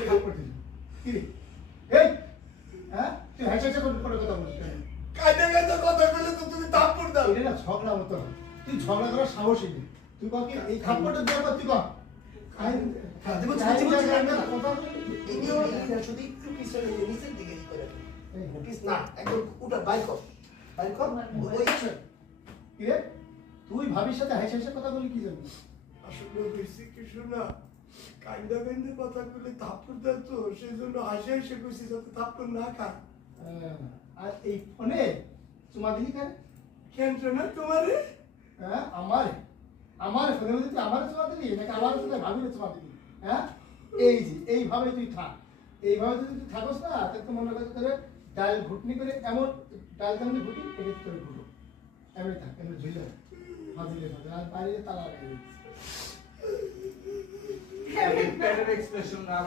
থাপ্পড় দিল কি রে এই হ্যাঁ তুই হেসে করে কথা বলিস কেন কাইদা কাইদা কথা বলে তো তুমি থাপ্পড় দাও এটা না ঝগড়া মতো না তুই ঝগড়া করার সাহসই নেই তুই কর কি এই থাপ্পড়টা দেওয়ার পর তুই কর শুধু একটু পিছনে নিচের দিকে ই করে না একদম উঠা বাইক কি রে তুই ভাবির সাথে হেসে কথা বলি কি জন্য আসলে হয়েছে কিছু না কাইদা কাইদা কথা বলে থাপ্পড় দেয় তো সেই জন্য হাসি হাসি করছি যাতে থাপ্পড় না খায় আর এই ফোনে চুমা দিলি কেন কেন না তোমারে হ্যাঁ আমার ফোনের মধ্যে তুই আমার চুমা দিলি নাকি আমার সাথে ভাবিরে চুমা দিলি হ্যাঁ এই যে এইভাবে তুই থাক এইভাবে যদি তুই থাকস না তাহলে তো মনে করতে তোর ডাল ঘুটনি করে এমন ডাল কেমনি ঘুটি এটা তোর ঘুটো এমনি থাক এমনি ঝুলে ভাবিলে আর বাইরে তালা লাগিয়ে দিচ্ছি এক্সপ্রেশন না